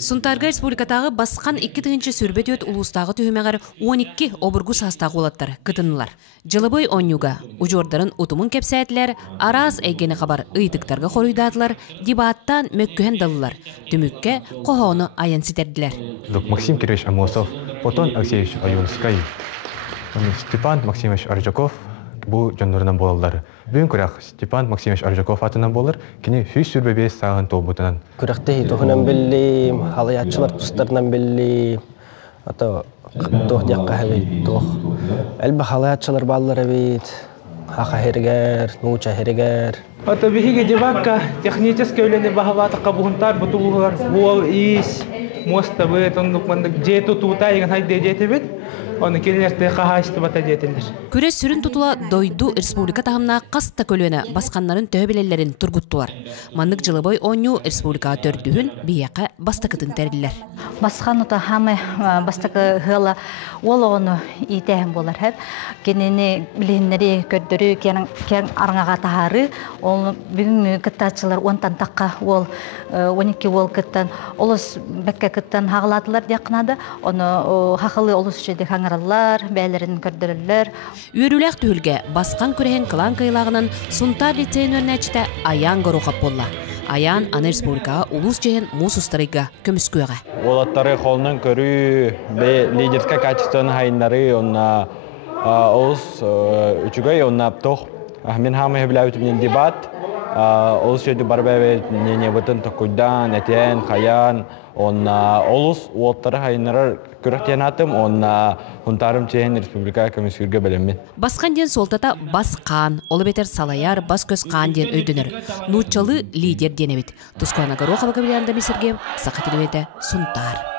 Сунтарга республикатағы басқан 2-тігінші сүрбет өт улустағы түйімеғар 12 обыргу састағы олаттар, кытынылар. Жылыбой онюга, ұжордарын ұтымын кепсәтілер, араз әйгені қабар ұйтықтарға қорыйдадылар, дебаттан мөккіген далылар, түмікке қоғауны аян сетерділер. Максим Кирович Амосов, Платон Алексеевич Аюнскай, Степан Максимович Аржаков, бұл жонларынан болалар. Бүгін күрәк Степан Максимович Аржаков атынан болар, кені 100 сүрбебе сағын тобутынан. Күрәкті хитоғынан білі, халаятшылар тұстарынан білі, ата тоқ дияққа әбейт тоқ. Әлбі халаятшылар балылар әбейт, хақа хергер, нуча хергер. Ата бихиге дебакка технически өлені бағаваты қабуғынтар бұтылығылар, ол ис, моста бөт, ондық мандық жету туыта еген хайде жеті бет. Оны келерде қағайсты бата жетілдер. Күрес сүрін тұтыла дойду республика тағымна қаста көлөне басқанларын төбелелерін тұргуттылар. Мандық жылыбой оню республика төрдігін бияқа бастакытын тәрділер. Басқан ұта хамы бастакы ғыла ол оғыны итәйін болар. Кенені білінлері көрдірі кен арыңаға тағары, ол бүгін күттатшылар онтан таққа ол 12 ол күттан, олыс бәкке күттан хағыладылар деқынады. Оны хақылы олыс жеді хаңыралар, бәлерін көрдірілер. Үйріләк түйілге басқан күреген қылан қайлағынан Сунтар лицейін өрнәчті аян ғыру қап болла. Аян аны республикаға улус жеген мұс ұстарыға көміскөға. Олаттары қолынан көрі лидерска качествоны хайындары, онна олыс үчігай, онна тоқ. Мен хамы хебләуітімнен дебат. Олыс жөді барбәве не бұтын тұқуйдан, әтен, қаян. Олыс олаттары хайындары көріқтен атым, ұнтарым чейін республика көміскүрге біліммен. Басқан ден солтата басқан, олы бетер салаяр, бас көз қан ден өйдінір. Нучалы лидер денебет. Тұскуанаға роқа бақы білянда месіргем, сақы телеметі Сунтар.